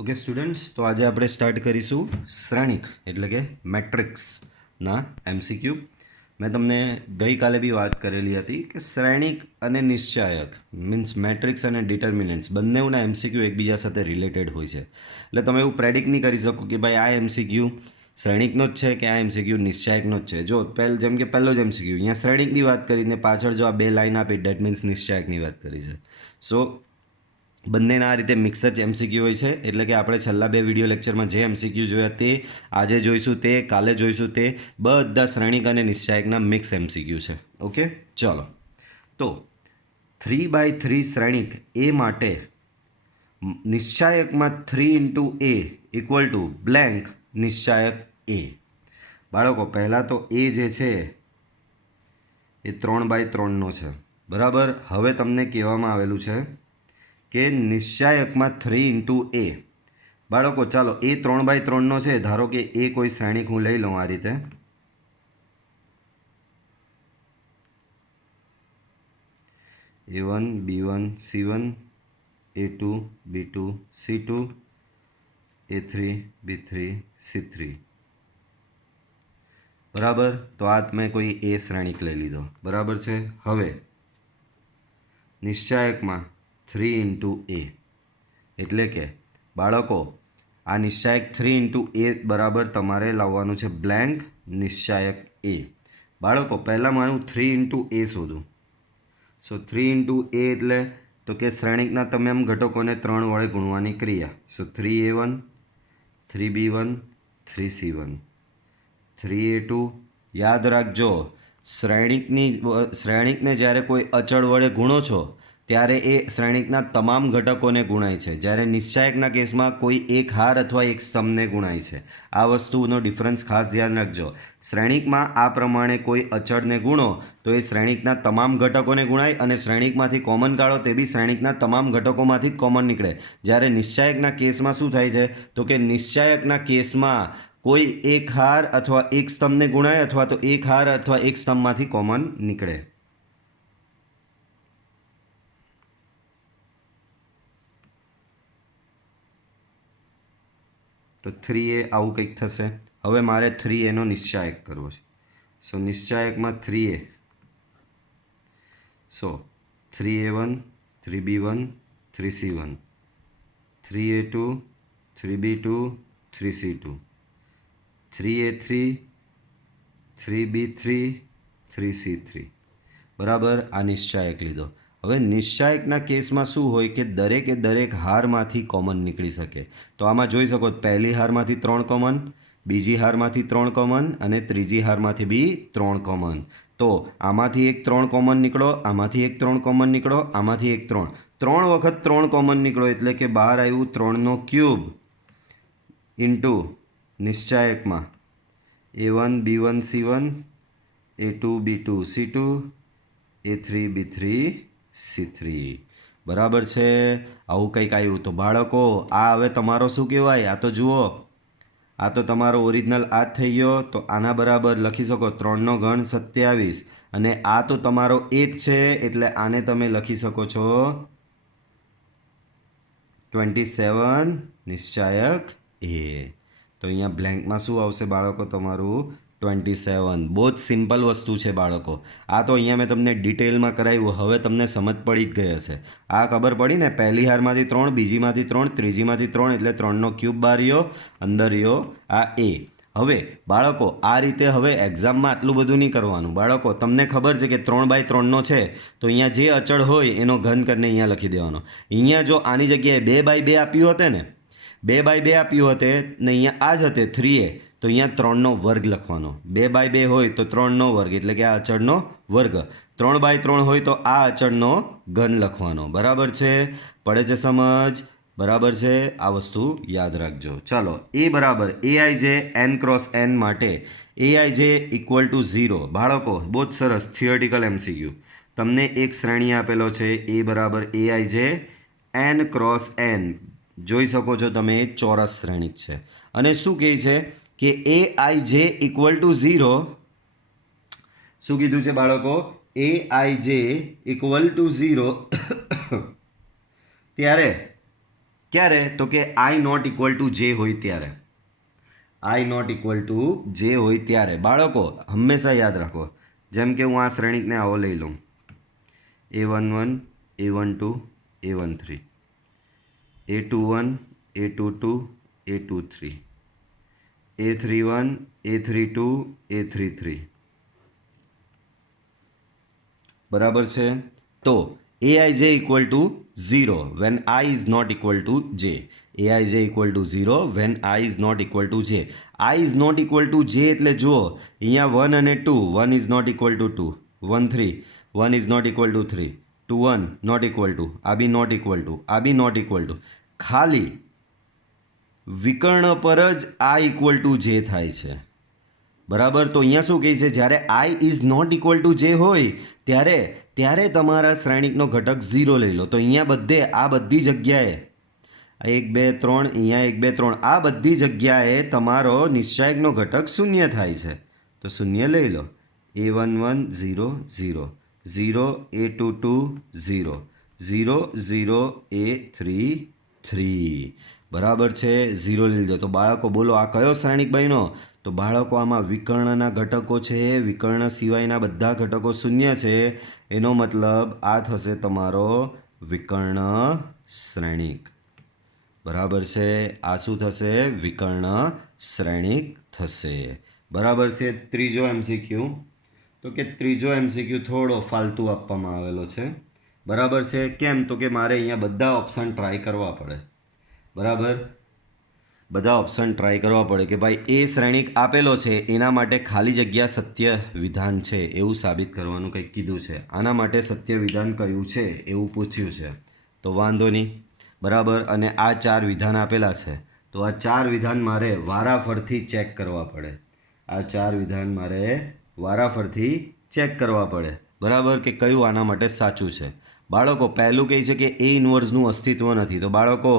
Okay students, તો આજે આપણે સ્ટાર્ટ કરીશું શ્રેણિક એટલે કે મેટ્રિક્સના એમસીક્યુ. મેં તમને ગઈકાલે બી વાત કરેલી હતી કે શ્રેણિક અને નિશ્ચાયક મીન્સ મેટ્રિક્સ અને ડિટર્મિનન્ટ્સ બંનેના એમસીક્યુ એકબીજા સાથે રિલેટેડ હોય છે. એટલે તમે એવું પ્રેડિક્ટ નહીં કરી શકો કે ભાઈ આ એમસીક્યુ શ્રેણિકનો જ છે કે આ એમસીક્યુ નિશ્ચાયકનો જ છે. જો જેમ કે પહેલો જ એમસીક્યુ અહીંયા શ્રેણિકની વાત કરીને પાછળ જો આ બે લાઈન આપી ડેટ મીન્સ નિશ્ચાયકની વાત કરી છે. સો બંનેના આ રીતે મિક્સ જ એમસીક્યુ હોય છે. એટલે કે આપણે છેલ્લા બે વિડીયો લેક્ચરમાં જે એમસીક્યુ જોયા તે આજે જોઈશું, તે કાલે જોઈશું, તે બધા શ્રેણિક અને નિશ્ચાયકના મિક્સ એમસીક્યુ છે. ઓકે, ચલો. તો 3/3 શ્રેણિક એ માટે નિશ્ચાયકમાં 3 × A ઇક્વલ ટુ બ્લેન્ક નિશ્ચાયક A. બાળકો પહેલાં તો એ જે છે એ 3/3નો છે, બરાબર. હવે તમને કહેવામાં આવેલું છે કે નિશ્ચાયકમાં 3 × A. બાળકો ચાલો એ 3/3નો છે. ધારો કે એ કોઈ શ્રેણિક હું લઈ લઉં આ રીતે. A1 B1 C1 A2 B2 C2 A3 B3 C3. બરાબર. તો આ મેં કોઈ એ શ્રેણિક લઈ લીધો, બરાબર છે. હવે નિશ્ચાયકમાં 3 × A એટલે કે બાળકો આ નિશ્ચાયક 3 × A બરાબર તમારે લાવવાનું છે બ્લેન્ક નિશ્ચાયક A. બાળકો પહેલાં મારું 3 × A શોધું. સો 3 × A એટલે તો કે શ્રેણિકના તમામ ઘટકોને 3 વડે ગુણવાની ક્રિયા. સો 3A1 3B1 3C1 3A2. યાદ રાખજો, શ્રેણિકને જ્યારે કોઈ અચળ વડે ગુણો છો ત્યારે એ શ્રેણિકના તમામ ઘટકોને ગુણાય છે. જ્યારે નિશ્ચાયકના કેસમાં કોઈ એક હાર અથવા એક સ્તંભને ગુણાય છે. આ વસ્તુનો ડિફરન્સ ખાસ ધ્યાન રાખજો. શ્રેણિકમાં આ પ્રમાણે કોઈ અચળને ગુણો તો એ શ્રેણિકના તમામ ઘટકોને ગુણાય અને શ્રેણિકમાંથી કોમન કાઢો તે બી શ્રેણિકના તમામ ઘટકોમાંથી જ કોમન નીકળે. જ્યારે નિશ્ચાયકના કેસમાં શું થાય છે તો કે નિશ્ચાયકના કેસમાં કોઈ એક હાર અથવા એક સ્તંભને ગુણાય અથવા તો એક હાર અથવા એક સ્તંભમાંથી કોમન નીકળે. તો 3A આવું કંઈક થશે. હવે મારે 3A નો નિશ્ચાયક કરવો છે. સો નિશ્ચાયકમાં 3A. સો 3A1 3B1 3C1 3A2 3B2 3C2 3A3 3B3 3C3. બરાબર. આ નિશ્ચાયક લીધો. હવે નિશ્ચાયકના કેસમાં શું હોય કે દરેકે દરેક હારમાંથી કોમન નીકળી શકે. તો આમાં જોઈ શકો પહેલી હારમાંથી 3 કોમન, બીજી હારમાંથી 3 કોમન અને ત્રીજી હારમાંથી બી 3 કોમન. તો આમાંથી એક 3 કોમન નીકળો, આમાંથી એક 3 કોમન નીકળો, આમાંથી એક 3 વખત 3 કોમન નીકળો એટલે કે બહાર આવ્યું 3³ into નિશ્ચાયકમાં A1 B1 C1 A2 B2 C2 A3 B3 C3. બરાબર છે. આવું કંઈક આવ્યું. તો બાળકો આ હવે તમારો શું કહેવાય? આ તો જુઓ, આ તો તમારો ઓરિજિનલ આ જ થઈ ગયો. તો આના બરાબર લખી શકો 3 નો ઘન 27 અને આ તો તમારો એ જ છે એટલે આને તમે લખી શકો છો 27 નિશ્ચાયક A. તો અહીંયા બ્લેન્કમાં શું આવશે બાળકો? તમારું 27. બહુ જ સિમ્પલ વસ્તુ છે બાળકો. આ તો અહીંયા મેં તમને ડિટેલમાં કરાવ્યું. હવે તમને સમજ પડી જ ગઈ હશે. આ ખબર પડી ને? પહેલી હારમાંથી 3, બીજીમાંથી 3, ત્રીજીમાંથી 3 એટલે 3³ બહાર રહ્યો, અંદર રહ્યો આ A. હવે બાળકો આ રીતે હવે એક્ઝામમાં આટલું બધું નહીં કરવાનું. બાળકો તમને ખબર છે કે 3/3નો છે તો અહીંયા જે અચળ હોય એનો ઘન કરીને અહીંયા લખી દેવાનો. અહીંયા જો આની જગ્યાએ 2/2 આપ્યું હોતે ને, 2/2 આપ્યું હોતે ને અહીંયા આ જ હતે 3A, તો અહીંયા 3નો વર્ગ લખવાનો. 2/2 હોય તો 3નો વર્ગ એટલે કે આ અચળનો વર્ગ. 3/3 હોય તો આ અચળનો ઘન લખવાનો. બરાબર છે? પડે છે સમજ? બરાબર છે. આ વસ્તુ યાદ રાખજો. ચાલો, એ બરાબર AIJ n×n માટે AIJ = 0. બાળકો બહુ જ સરસ થિયોરિટિકલ એમસીક્યુ. તમને એક શ્રેણી આપેલો છે એ બરાબર AIJ n×n. જોઈ શકો છો તમે એ ચોરસ શ્રેણી છે અને શું કહે છે કે AIJ = 0. શું કીધું છે બાળકો? AIJ = 0 ત્યારે ક્યારે? તો કે આઈ નોટ ઇક્વલ ટુ જે હોય ત્યારે. આઈ નોટ ઇક્વલ ટુ જે હોય ત્યારે. બાળકો હંમેશા યાદ રાખો, જેમ કે હું આ શ્રેણિકને આવો લઈ લઉં, A11, A12, A13, A21, A22, A23, A31, A32, A33. બરાબર છે? તો aij equal to 0 when i is not equal to j. aij equal to 0 when i is not equal to j. i is not equal to j એટલે જુઓ અહીંયા 1 અને 2, 1 is not equal to 2, 1 3, 1 is not equal to 3, 2 1 not equal to, આ બી not equal to, આ બી not equal two. ખાલી વિકર્ણ પર જ આ ઇક્વલ ટુ જે થાય છે. બરાબર? તો અહીંયા શું કહે છે? જ્યારે I is not equal to J હોય ત્યારે તમારા શ્રેણિકનો ઘટક 0 લઈ લો. તો અહીંયા બધે આ બધી જગ્યાએ 1 2 3, અહીંયા 1 2 3, આ બધી જગ્યાએ તમારો નિશ્ચાયકનો ઘટક 0 થાય છે. તો 0 લઈ લો. A11 0 0 0, A22 0 0 0, A33. બરાબર છે? 0 લઈ લીધો. તો બાળકો બોલો આ કયો શ્રેણિક બન્યો? તો બાળકો આમાં વિકર્ણના ઘટકો છે, વિકર્ણ સિવાયના બધા ઘટકો 0 છે. એનો મતલબ આ થશે તમારો વિકર્ણ શ્રેણિક. બરાબર છે? આ શું થશે? વિકર્ણ શ્રેણિક થશે. બરાબર છે? ત્રીજો MCQ, તો કે ત્રીજો MCQ થોડો ફાલતુ આપવામાં આવેલો છે. બરાબર છે? કેમ? તો કે મારે અહીંયા બધા ઓપ્શન ટ્રાય કરવા પડે. બરાબર? બધા ઓપ્શન ટ્રાય કરવા પડે કે ભાઈ એ શ્રેણિક આપેલો છે એના માટે ખાલી જગ્યા સત્ય વિધાન છે એવું સાબિત કરવાનું કંઈક કીધું છે. આના માટે સત્ય વિધાન કયું છે એવું પૂછ્યું છે. તો વાંધો નહીં. બરાબર? અને આ 4 વિધાન આપેલા છે. તો આ 4 વિધાન મારે વારાફરથી ચેક કરવા પડે. આ 4 વિધાન મારે વારાફરથી ચેક કરવા પડે. બરાબર? કે કયું આના માટે સાચું છે. બાળકો પહેલું કહે છે કે એ ઇન્વર્સનું અસ્તિત્વ નથી. તો બાળકો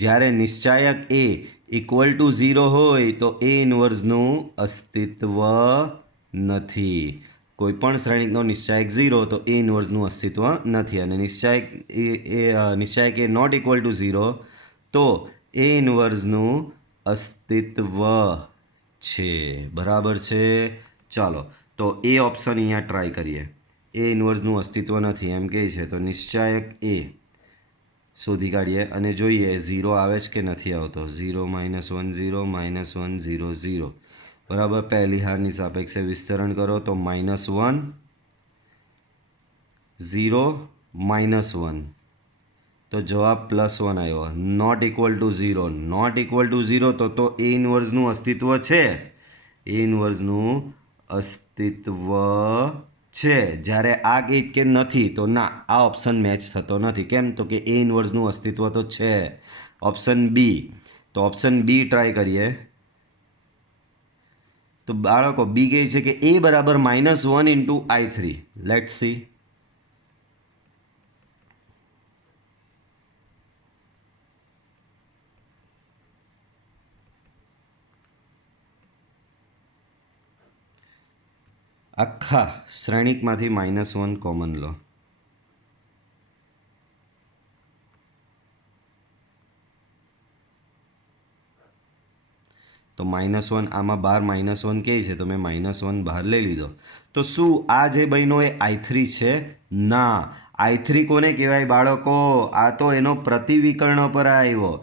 જ્યારે નિશ્ચાયક એ ઇક્વલ ટુ 0 હોય તો એ ઇન્વર્સનું અસ્તિત્વ નથી. કોઈ પણ શ્રેણિકનો નિશ્ચાયક 0 તો એ ઇન્વર્સનું અસ્તિત્વ નથી. અને નિશ્ચાયક એ નોટ ઇક્વલ ટુ 0 તો એ ઇન્વર્સનું અસ્તિત્વ છે. બરાબર છે? ચાલો તો એ ઓપ્શન અહીંયા ટ્રાય કરીએ. એ ઇન્વર્સનું અસ્તિત્વ નથી એમ કહે છે. તો નિશ્ચાયક એ શોધી કાઢીએ અને જોઈએ 0 આવે છે કે નથી આવતો. 0 -1 0 -1 0 0. બરાબર? પહેલી હારની સાપેક્ષે વિસ્તરણ કરો તો -1 0 -1. તો જવાબ +1 આવ્યો. Not equal to 0, not equal to 0 તો એ ઇન્વર્સનું અસ્તિત્વ છે. એ ઇન્વર્સનું અસ્તિત્વ છે. જ્યારે આ કહે કે નથી તો ના, આ ઓપ્શન મેચ થતો નથી. કેમ? તો કે એ ઇન્વર્સનું અસ્તિત્વ તો છે. Option B. તો ઓપ્શન બી ટ્રાય કરીએ. તો બાળકો બી કહે છે કે એ બરાબર -1 ઇન્ટુ I3. Let's see. આખા શ્રેણિકમાંથી -1 કોમન લો. તો -1 આમાં બહાર -1 કહે છે તો મેં -1 બહાર લઈ લીધો. તો શું આ જે બન્યો એ I3 છે? ના. I3 કોને કહેવાય બાળકો? આ તો એનો પ્રતિવિકર્ણ પર આવ્યો.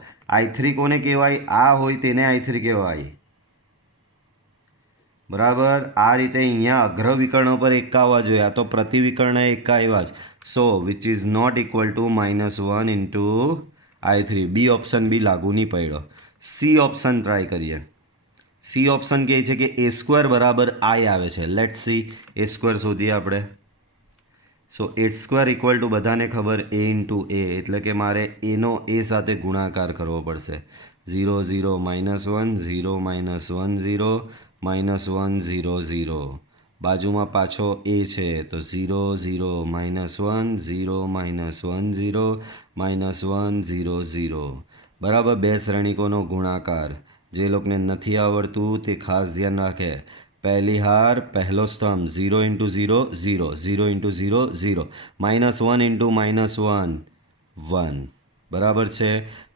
I3 કોને કહેવાય? આ હોય તેને I3 કહેવાય. બરાબર? આ રીતે અહીંયા અગ્રવિકર્ણ પર એકા આવવા જોઈએ. આ તો પ્રતિવિકર્ણ એકા આવ્યા જ. So which is not equal to -1 into I3. B option B લાગુ નહીં પડ્યો. સી ઓપ્શન ટ્રાય કરીએ. સી ઓપ્શન કહે છે કે A² બરાબર I આવે છે. Let see. A² શોધીએ આપણે. સો A² ઇક્વલ ટુ બધાને ખબર A ઇન્ટુ A, એટલે કે મારે એનો A સાથે ગુણાકાર કરવો પડશે. 0 0 -1 0 -1 0 -1 0 0. બાજુમાં પાછો A છે તો 0 0 -1 0 -1 0 -1 0 0. બરાબર? બે શ્રેણિકોનો ગુણાકાર. જે લોકોને નથી આવડતું તે ખાસ ધ્યાન રાખે. પહેલી હાર પહેલો સ્તંભ 0 ઇન્ટુ 0 0 0 ઇન્ટુ 0 0 -1 ઇન્ટુ -1 1. બરાબર છે?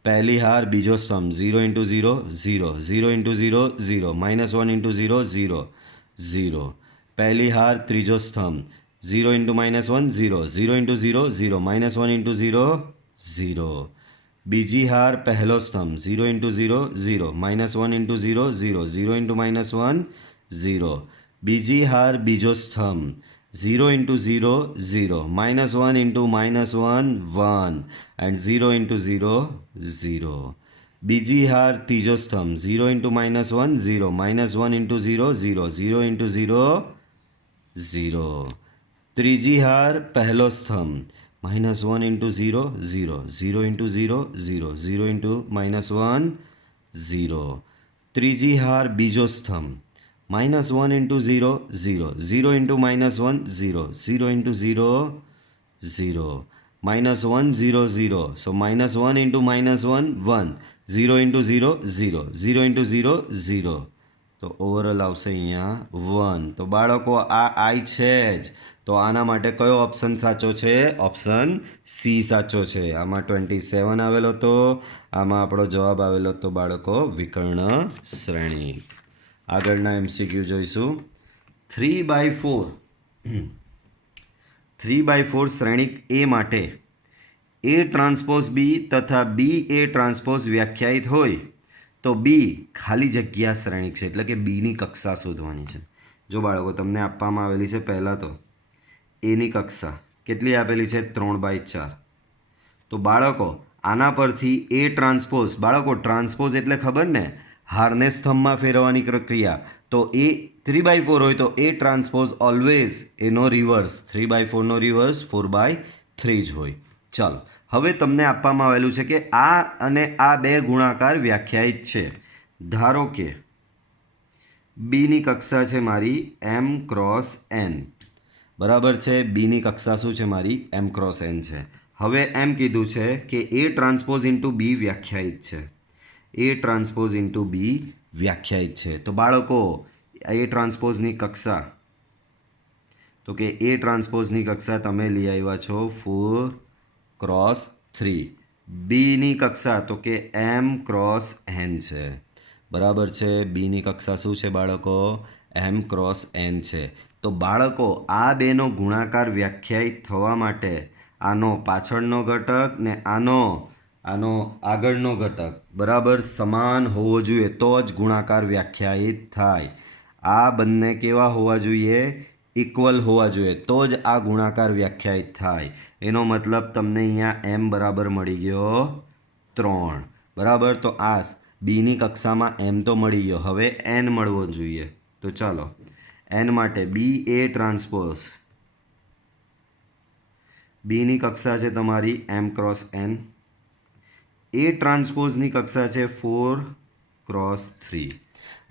પહેલી હાર બીજો સ્તંભ 0 ઇન્ટુ 0 0 0 ઇન્ટુ 0 0 -1 ઇન્ટુ 0 0 0 પહેલી હાર ત્રીજો સ્તંભ 0 ઇન્ટુ -1 0 0 ઇન્ટુ 0 0 -1 ઇન્ટુ 0 0 બીજી હાર પહેલો સ્તંભ 0 ઇન્ટુ 0 0 -1 ઇન્ટુ 0 0 0 ઇન્ટુ -1 0 બીજી હાર બીજો સ્તંભ 0 into 0 0 -1 into -1 1 and 0 into 0 0 બીજી હાર ત્રીજો સ્તંભ 0 into -1 0 -1 into 0 0 0 into 0 0 ત્રીજી હાર પહેલો સ્તંભ -1 into 0 0 0 into 0 0 0 into -1 0 ત્રીજી હાર બીજો સ્તંભ -1 into 0 0 0 into -1 0 0 into 0 0 -1 0 0 so -1 into -1 1 0 into 0 0 0 into 0 0 તો ઓવરઓલ આવશે અહીંયા 1 તો બાળકો આ આઈ છે જ તો આના માટે કયો ઓપ્શન સાચો છે ઓપ્શન સી સાચો છે આમાં 27 આવેલો તો આમાં આપણો જવાબ આવેલો તો બાળકો વિકર્ણ શ્રેણી આગળના MCQ જોઈશું 3/4 3/4 શ્રેણિક A માટે A ટ્રાન્સપોઝ B તથા B A ટ્રાન્સપોઝ વ્યાખ્યાયિત હોય તો B ખાલી જગ્યા શ્રેણિક છે એટલે કે Bની કક્ષા શોધવાની છે જો બાળકો તમને આપવામાં આવેલી છે પહેલાં તો Aની કક્ષા કેટલી આપેલી છે 3/4 તો બાળકો આના પરથી A ટ્રાન્સપોઝ બાળકો ટ્રાન્સપોઝ એટલે ખબર ને હારને સ્તંભમાં ફેરવવાની પ્રક્રિયા તો એ 3/4 હોય તો એ ટ્રાન્સપોઝ ઓલવેઝ એનો રિવર્સ 3/4નો રિવર્સ 4/3 જ હોય ચાલો હવે તમને આપવામાં આવેલું છે કે આ અને આ બે ગુણાકાર વ્યાખ્યાયિત છે ધારો કે બીની કક્ષા છે મારી m×n બરાબર છે બીની કક્ષા શું છે મારી m×n છે હવે એમ કીધું છે કે એ ટ્રાન્સપોઝ ઇન્ટુ બી વ્યાખ્યાયિત છે એ ટ્રાન્સપોઝ ઇન્ટુ બી વ્યાખ્યાયિત છે તો બાળકો એ ટ્રાન્સપોઝની કક્ષા તો કે એ ટ્રાન્સપોઝની કક્ષા તમે લઈ આવ્યા છો 4×3 બીની કક્ષા તો કે m×n છે બરાબર છે બીની કક્ષા શું છે બાળકો m×n છે તો બાળકો આ બેનો ગુણાકાર વ્યાખ્યાયિત થવા માટે આનો પાછળનો ઘટક ને આનો આગળનો ઘટક બરાબર સમાન હોવો જોઈએ તો જ ગુણાકાર વ્યાખ્યાયિત થાય આ બંને કેવા હોવા જોઈએ ઇક્વલ હોવા જોઈએ તો જ આ ગુણાકાર વ્યાખ્યાયિત થાય એનો મતલબ તમને અહીંયા m બરાબર મળી ગયો 3 બરાબર તો આ બીની કક્ષામાં m તો મળી ગયો હવે n મળવો જોઈએ તો ચાલો n માટે બી એ ટ્રાન્સપોઝ બીની કક્ષા છે તમારી m×n એ ટ્રાન્સપોઝની કક્ષા છે 4×3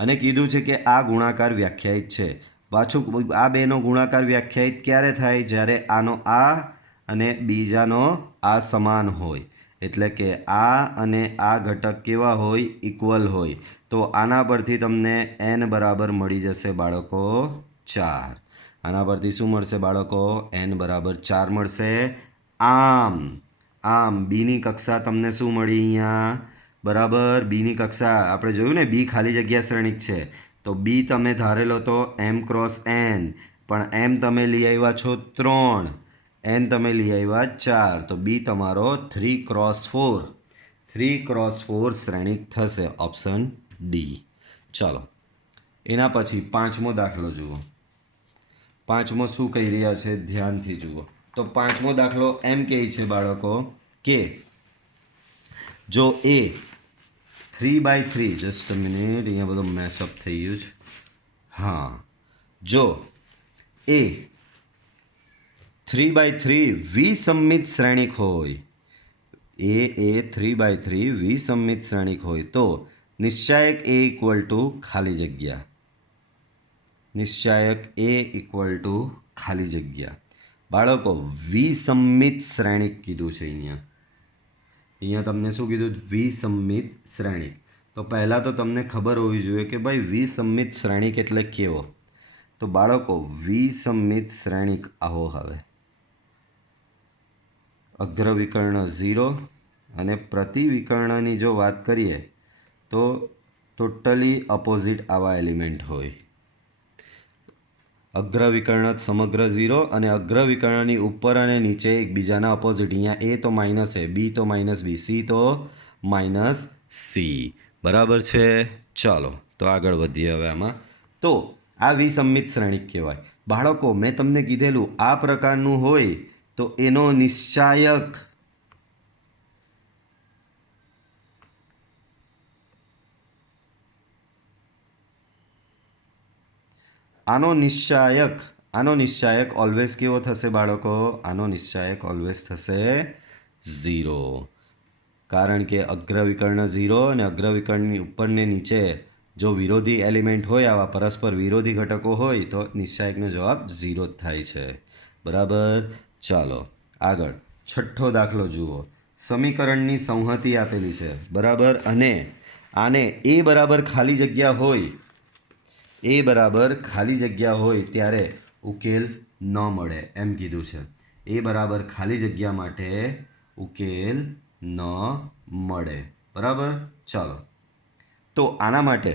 અને કીધું છે કે આ ગુણાકાર વ્યાખ્યાયિત છે પાછું આ બેનો ગુણાકાર વ્યાખ્યાયિત ક્યારે થાય જ્યારે આનો આ અને બીજાનો આ સમાન હોય એટલે કે આ અને આ ઘટક કેવા હોય ઇક્વલ હોય તો આના પરથી તમને n બરાબર મળી જશે બાળકો 4 આના પરથી શું મળશે બાળકો n બરાબર 4 મળશે આમ બીની કક્ષા તમને શું મળી અહીંયા બરાબર બીની કક્ષા આપણે જોયું ને બી ખાલી જગ્યા શ્રેણિક છે તો બી તમે ધારેલો તો m×n પણ m તમે લઈ આવ્યા છો 3 n તમે લઈ આવ્યા 4 તો બી તમારો 3×4 શ્રેણિક થશે ઓપ્શન ડી ચાલો એના પછી પાંચમો દાખલો જુઓ પાંચમો શું કહી રહ્યા છે ધ્યાનથી જુઓ તો પાંચમો દાખલો એમ કહે છે બાળકો કે જો એ 3/3 જસ્ટ અ મિનિટ અહીંયા બધું મેસઅપ થઈ ગયું છે હા જો એ 3/3 વિસંમિત શ્રેણિક હોય એ 3/3 વિસંમિત શ્રેણિક હોય તો નિશ્ચાયક એ ઇક્વલ ટુ ખાલી જગ્યા નિશ્ચાયક એ ઇક્વલ ટુ ખાલી જગ્યા બાળકો વિસંમિત શ્રેણિક કીધું છે અહીંયા તમને શું કીધું વિસંમિત શ્રેણિક તો પહેલાં તો તમને ખબર હોવી જોઈએ કે ભાઈ વિસંમિત શ્રેણિક એટલે કેવો તો બાળકો વિસંમિત શ્રેણિક આવો હવે અગ્ર વિકર્ણ 0 અને પ્રતિવિકર્ણની જો વાત કરીએ તો ટોટલી અપોઝિટ આવા એલિમેન્ટ હોય. અગ્રવિકર્ણ સમગ્ર 0 અને અગ્રવિકર્ણની ઉપર અને નીચે એકબીજાના અપોઝિટ. અહીંયા એ તો માઇનસ એ, બી તો માઇનસ બી, સી તો માઇનસ સી. બરાબર છે. ચાલો તો આગળ વધીએ હવે આમાં. તો આ વિસંમિત શ્રેણિક કહેવાય. બાળકો મેં તમને કીધેલું આ પ્રકારનું હોય તો એનો નિશ્ચાયક આનો નિશ્ચાયક ઓલવેઝ કેવો થશે બાળકો? આનો નિશ્ચાયક ઓલવેઝ થશે 0. કારણ કે અગ્રવિકર્ણ 0 અને અગ્રવિકર્ણની ઉપરને નીચે જો વિરોધી એલિમેન્ટ હોય, આવા પરસ્પર વિરોધી ઘટકો હોય તો નિશ્ચાયકનો જવાબ 0 જ થાય છે. બરાબર. ચાલો આગળ છઠ્ઠો દાખલો જુઓ. સમીકરણની સંહતિ આપેલી છે. બરાબર. અને આને એ બરાબર ખાલી જગ્યા હોય ત્યારે ઉકેલ ન મળે એમ કીધું છે. એ બરાબર ખાલી જગ્યા માટે ઉકેલ ન મળે. બરાબર. ચાલો તો આના માટે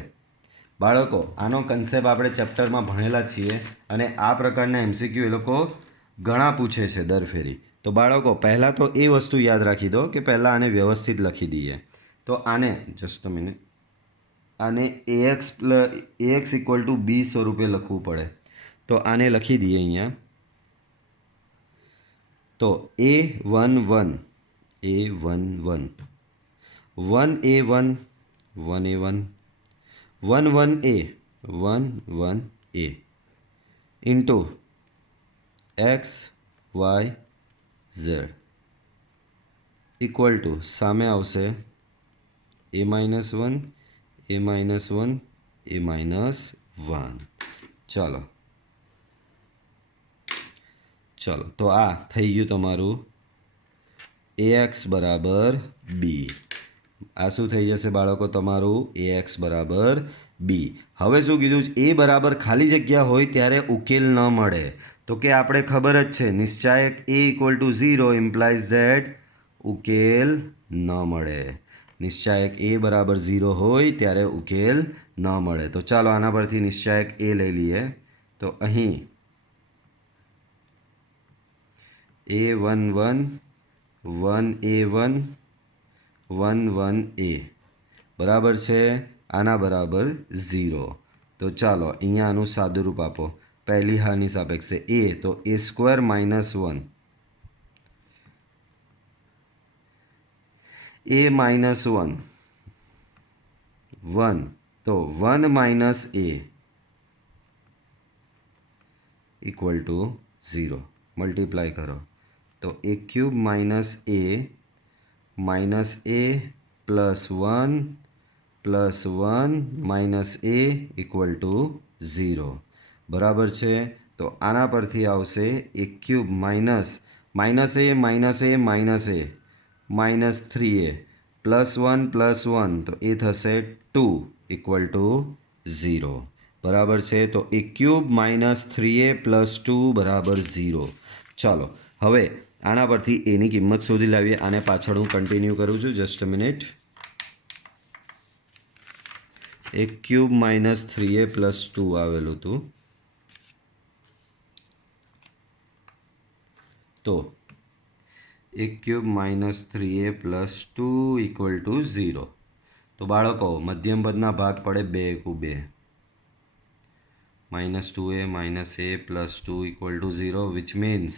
બાળકો આનો કન્સેપ્ટ આપણે ચેપ્ટરમાં ભણેલા છીએ અને આ પ્રકારના એમસીક્યુ એ લોકો ઘણા પૂછે છે દર ફેરી. તો બાળકો પહેલાં તો એ વસ્તુ યાદ રાખી દો કે પહેલાં આને વ્યવસ્થિત લખી દઈએ. તો આને જસ્ટ અ મિનિટ, આને ax ઇક્વલ ટુ બી સ્વરૂપે લખવું પડે. તો આને લખી દઈએ અહીંયા. તો a11 1a1 1a1 11a into x y z equal to સામે આવશે a-1 a-1 a-1. ચલો તો આ થઈ ગયું તમારું ax બરાબર બી. આ શું થઈ જશે બાળકો તમારું? ax બરાબર બી. હવે શું કીધું? એ બરાબર ખાલી જગ્યા હોય ત્યારે ઉકેલ ન મળે. તો કે આપણે ખબર જ છે નિશ્ચાયક a equal to 0 implies that ઉકેલ ન મળે. નિશ્ચાયક a બરાબર 0 હોય ત્યારે ઉકેલ ન મળે. તો ચાલો આના પરથી નિશ્ચાયક a લઈ લઈએ. તો અહીં a11 1a1 11a બરાબર છે. આના બરાબર 0. તો ચાલો અહીંયા આનું સાદુરૂપ આપો. પહેલી હારની સાપેક્ષે a તો a² - 1 a-1 1 તો 1 minus a equal to 0. Multiply કરો તો a³ minus a plus 1 minus a equal to 0. બરાબર છે. તો આના પરથી આવશે a³ minus a minus 3a plus 1 તો એ થશે 2 ઇક્વલ ટુ 0. બરાબર છે. તો a³ માઇનસ 3a પ્લસ 2 બરાબર 0. ચાલો હવે આના પરથી એની કિંમત શોધી લાવીએ. આને પાછળ હું કન્ટિન્યુ કરું છું. Just a minute. a³ minus 3a plus 2 આવેલું હતું. તો a³ minus 3a plus 2 equal to 0. તો બાળકો મધ્યમ પદના ભાગ પડે 2 × 2 minus 2a minus a plus 2 equal to 0 which means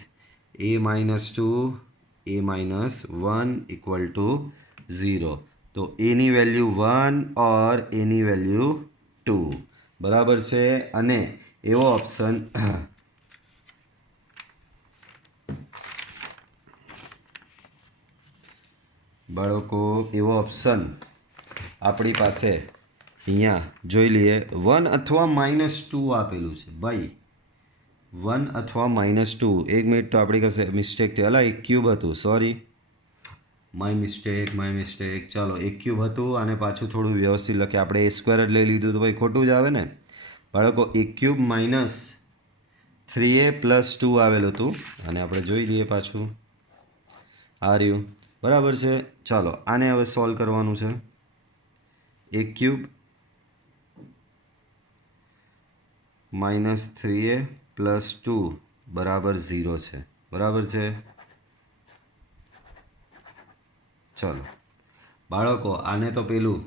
a minus 2 a minus 1 equal to 0. તો એની વેલ્યુ 1 ઓર એની વેલ્યુ 2. બરાબર છે. અને એવો ઓપ્શન બાળકો આપણી પાસે અહીંયા જોઈ લઈએ 1 અથવા -2 આપેલું છે ભાઈ. 1 અથવા -2. એક મિનિટ તો આપણી પાસે મિસ્ટેક થઈ. અલા a³ હતું. Sorry, my mistake. ચાલો a³ હતું અને પાછું થોડું વ્યવસ્થિત લખે. આપણે a² જ લઈ લીધું તો ભાઈ ખોટું જ આવે ને બાળકો. a³ માઇનસ 3a પ્લસ 2 આવેલું હતું અને આપણે જોઈ લઈએ પાછું આ રહ્યું. બરાબર છે. ચાલો આને હવે સોલ્વ કરવાનું છે. a ક્યુબ -3a + 2 બરાબર 0 છે. બરાબર છે. ચાલો બાળકો આને તો પેલું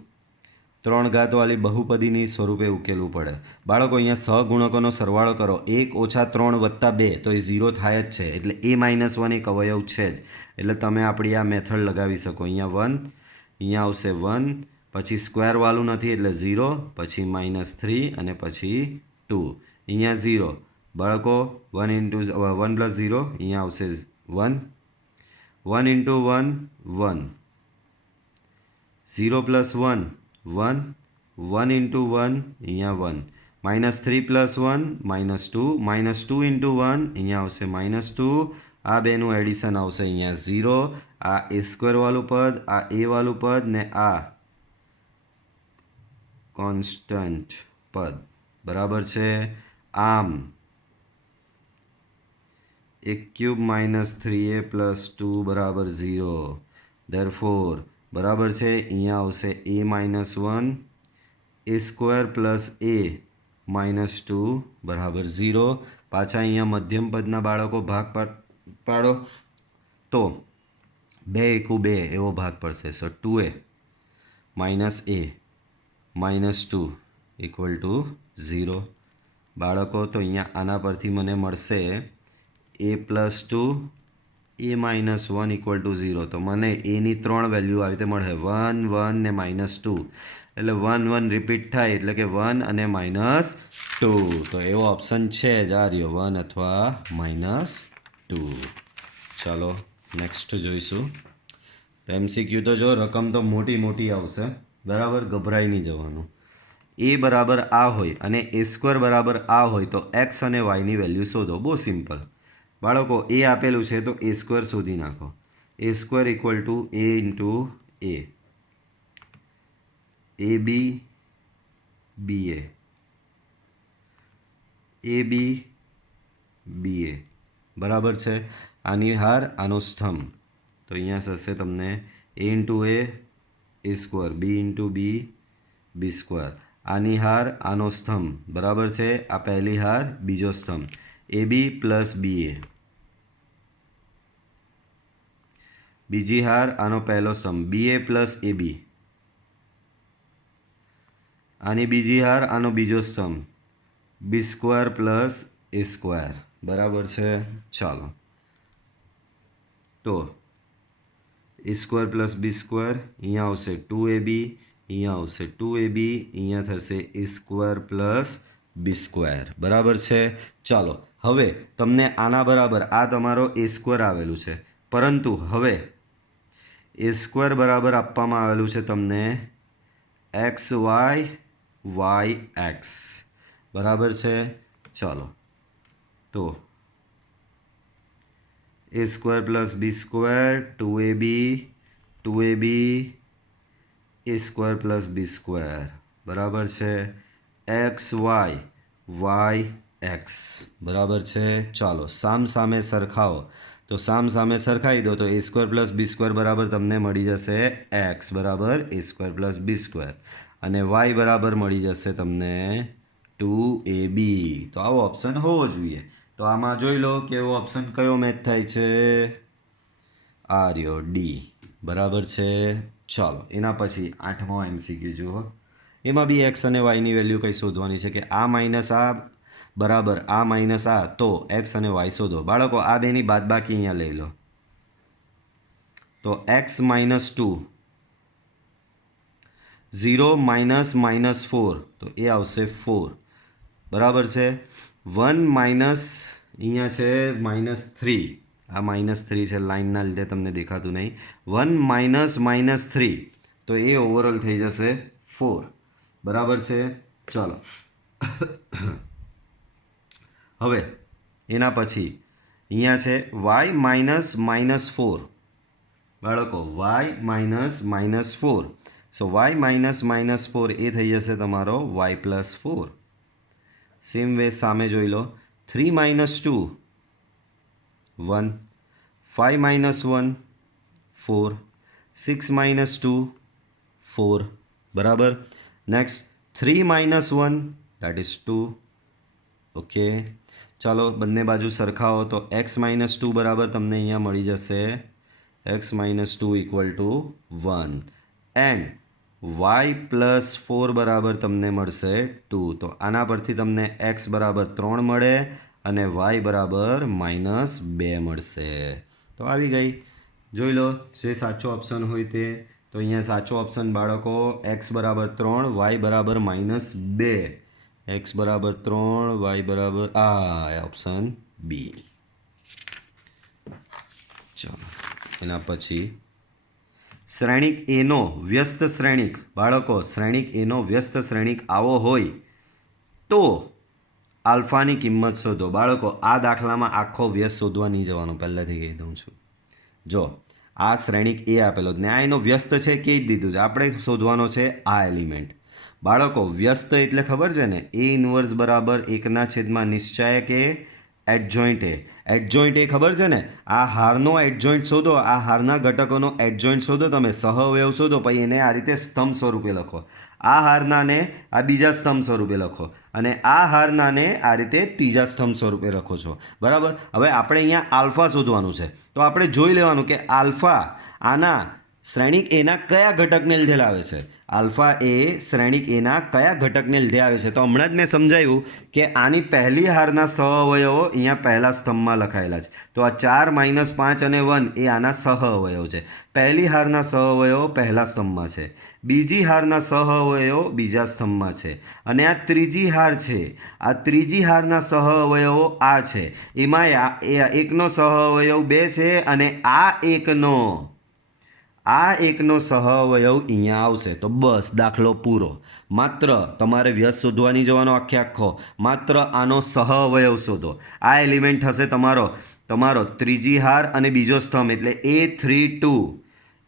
3 ઘાતવાળી બહુપદીની સ્વરૂપે ઉકેલવું પડે. બાળકો અહીંયા સહગુણકોનો સરવાળો કરો. 1 - 3 + 2 તો એ 0 થાય જ છે. એટલે a-1 એક અવયવ છે જ. એટલે તમે આપણી આ મેથડ લગાવી શકો. અહીંયા 1, અહીંયા આવશે 1, પછી સ્ક્વેરવાળું નથી એટલે 0, પછી -3 અને પછી 2. અહીંયા 0. બાળકો 1 + 0 અહીંયા આવશે 1, 1 × 1 1, 0 + 1 1, 1 × 1 અહીંયા 1, -3 + 1 -2, -2 × 1 અહીંયા આવશે -2. આ બેનું એડિશન આવશે અહીંયા 0. આ a² વાળું પદ, આ a વાળું પદ ને આ કોન્સ્ટન્ટ પદ. બરાબર છે. આમ a³ -3a + 2 બરાબર 0. ધેરફોર બરાબર છે. અહીંયા આવશે a-1, a² + a - 2 બરાબર 0. પાછા અહીંયા મધ્યમ પદના બાળકો ભાગ પાડો તો 2 × 2 એવો ભાગ પડશે. સો 2a - a -2 = 0. બાળકો તો અહીંયા આના પરથી મને મળશે a + 2 a-1 = 0. તો મને એની 3 વેલ્યુ આવી રીતે મળે 1 1 ને -2. એટલે 1 1 રિપીટ થાય એટલે કે 1 અને -2. તો એવો ઓપ્શન છે જ આ રહ્યો 1 અથવા -2. ચાલો નેક્સ્ટ જોઈશું. તો MCQ તો જો રકમ તો મોટી મોટી આવશે. બરાબર, ગભરાઈ નહીં જવાનું. a બરાબર આ હોય અને a² બરાબર આ હોય તો x અને yની વેલ્યુ શોધો. બહુ સિમ્પલ. બાળકો a આપેલું છે તો a² શોધી નાખો. a² = a × a, ab ba, ab ba. બરાબર છે. આની હાર આનો સ્તંભ. તો અહીંયા થશે તમને a × a a², b × b b². આની હાર આનો સ્તંભ. બરાબર છે. આ પહેલી હાર બીજો સ્તંભ ab + ba. બીજી હાર આનો પહેલો સ્તંભ ba + ab. આની બીજી હાર આનો બીજો સ્તંભ b² + a². બરાબર છે. ચાલો તો a² + b². અહીંયા આવશે 2ab, અહીંયા આવશે 2ab, અહીંયા થશે a² + b². બરાબર છે. ચાલો હવે તમને આના બરાબર આ તમારો a² આવેલું છે, પરંતુ હવે a² બરાબર આપવામાં આવેલું છે તમને xy yx. બરાબર છે. ચાલો તો a² + b² 2ab 2ab a² + b². બરાબર છે. xy yx. બરાબર છે. ચાલો સામે સરખાવો. તો સામે સરખાવી દો તો a² + b² બરાબર તમને મળી જશે x બરાબર a² + b², અને y બરાબર મળી જશે તમને 2ab. તો આવો ઓપ્શન હોવો જોઈએ. તો આમાં જોઈ લો કે એવો ઓપ્શન કયો મેચ થાય છે. આ રહ્યો ડી. બરાબર છે. ચાલો એના પછી 8મો MCQ જુઓ. એમાં બી x અને yની વેલ્યુ કઈ શોધવાની છે કે આ માઇનસ આ બરાબર આ માઇનસ આ, તો x અને y શોધો. બાળકો આ બેની બાદબાકી અહીંયા લઈ લો. તો x - 2 0 - -4 તો એ આવશે 4. બરાબર છે. 1 અહીંયા છે -3. આ -3 છે, લાઇનના લીધે તમને દેખાતું નહીં. 1 - -3 તો એ ઓવરઓલ થઈ જશે 4. બરાબર છે. ચાલો હવે એના પછી અહીંયા છે y - -4. બાળકો y - -4. સો y - -4 એ થઈ જશે તમારો y + 4. સેમ વે સામે જોઈ લો. 3 - 2 1, 5 - 1 4, 6 minus 2, 4, બરાબર. Next 3 minus 1, that is 2. Okay, ચાલો બંને બાજુ સરખાવો તો x માઇનસ 2 બરાબર તમને અહીંયા મળી જશે x minus 2 equal to 1 and y plus 4 બરાબર તમને મળશે 2. તો આના પરથી તમને x બરાબર 3 મળે અને y બરાબર -2 મળશે. તો આવી ગઈ, જોઈ લો જે સાચો ઓપ્શન હોય તે. તો અહીંયા સાચો ઓપ્શન બાળકો x બરાબર 3, y બરાબર -2. x બરાબર 3, y બરાબર ઓપ્શન બી. ચાલો એના પછી શ્રેણિક એનો વ્યસ્ત શ્રેણિક બાળકો શ્રેણિક એનો વ્યસ્ત શ્રેણિક આવો હોય તો આલ્ફાની કિંમત શોધો. બાળકો આ દાખલામાં આખો વ્યસ્ત શોધવા નહીં જવાનો, પહેલાથી કહી દઉં છું. જો આ શ્રેણિક એ આપેલો ને આ એનો વ્યસ્ત છે કહી જ દીધું છે, આપણે શોધવાનો છે આ એલિમેન્ટ. બાળકો વ્યસ્ત એટલે ખબર છે ને, એ ઇન્વર્સ બરાબર 1/, નિશ્ચાયક એ એડજોઇન્ટ એ. એડજોઇન્ટ એ ખબર છે ને, આ હારનો એડજોઇન્ટ શોધો, આ હારના ઘટકોનો એડજોઇન્ટ શોધો તમે, સહઅવયવ શોધો, પછી એને આ રીતે સ્તંભ સ્વરૂપે લખો. આ હારનાને આ બીજા સ્તંભ સ્વરૂપે લખો અને આ હારનાને આ રીતે ત્રીજા સ્તંભ સ્વરૂપે લખો છો, બરાબર. હવે આપણે અહીંયા આલ્ફા શોધવાનું છે, તો આપણે જોઈ લેવાનું કે આલ્ફા આના શ્રેણિક એના કયા ઘટકને લીધે લાવે છે. આલ્ફા એ શ્રેણિક એના કયા ઘટકને લીધે આવે છે. તો હમણાં જ મેં સમજાવ્યું કે આની પહેલી હારના સહઅવયવો અહીંયા પહેલા સ્તંભમાં લખાયેલા છે. તો આ 4 - 5 અને 1 એ આના સહઅવયવ છે. પહેલી હારના સહઅવયવો પહેલા સ્તંભમાં છે, બીજી હારના સહઅવયવો બીજા સ્તંભમાં છે અને આ ત્રીજી હાર છે. આ ત્રીજી હારના સહઅવયવો આ છે, એમાં એકનો સહઅવયવ 2 છે અને આ એકનો સહઅવયવ અહીંયા આવશે. તો બસ દાખલો પૂરો. માત્ર તમારે વ્યસ્ત શોધવા નહીં જવાનો આખો, માત્ર આનો સહઅવયવ શોધો. આ એલિમેન્ટ થશે તમારો ત્રીજી હાર અને બીજો સ્તંભ એટલે